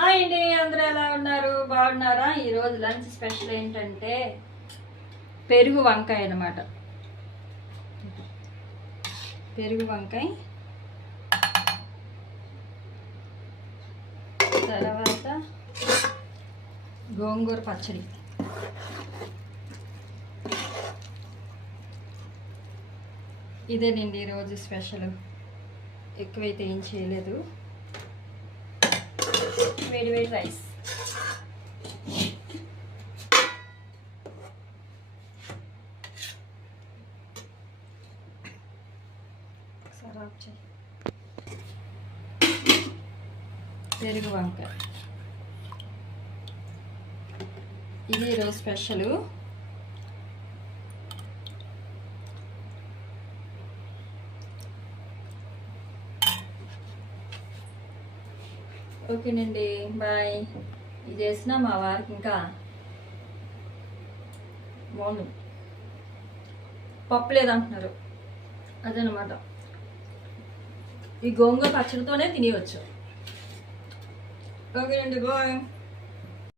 Hi అండి, అందరూ ఎలా ఉన్నారు? బాగున్నారా? ఈరోజు లంచ్ స్పెషల్ ఏంటంటే పెరుగు వంకాయ అన్నమాట. పెరుగు వంకాయ, తర్వాత గోంగూర పచ్చడి. ఇదేనండి ఈరోజు స్పెషల్. ఎక్కువైతే ఏం చేయలేదు. వేడి వేడి రైస్. పెరుగు వంకాయ ఇది ఈరోజు స్పెషల్. ఓకేనండి, బాయ్. ఇది చేసిన మా వారికి ఇంకా బాగుంది. పప్పు లేదంటున్నారు, అదనమాట. ఈ గోంగూర పచ్చడితోనే తినవచ్చు. ఓకేనండి, బాయ్.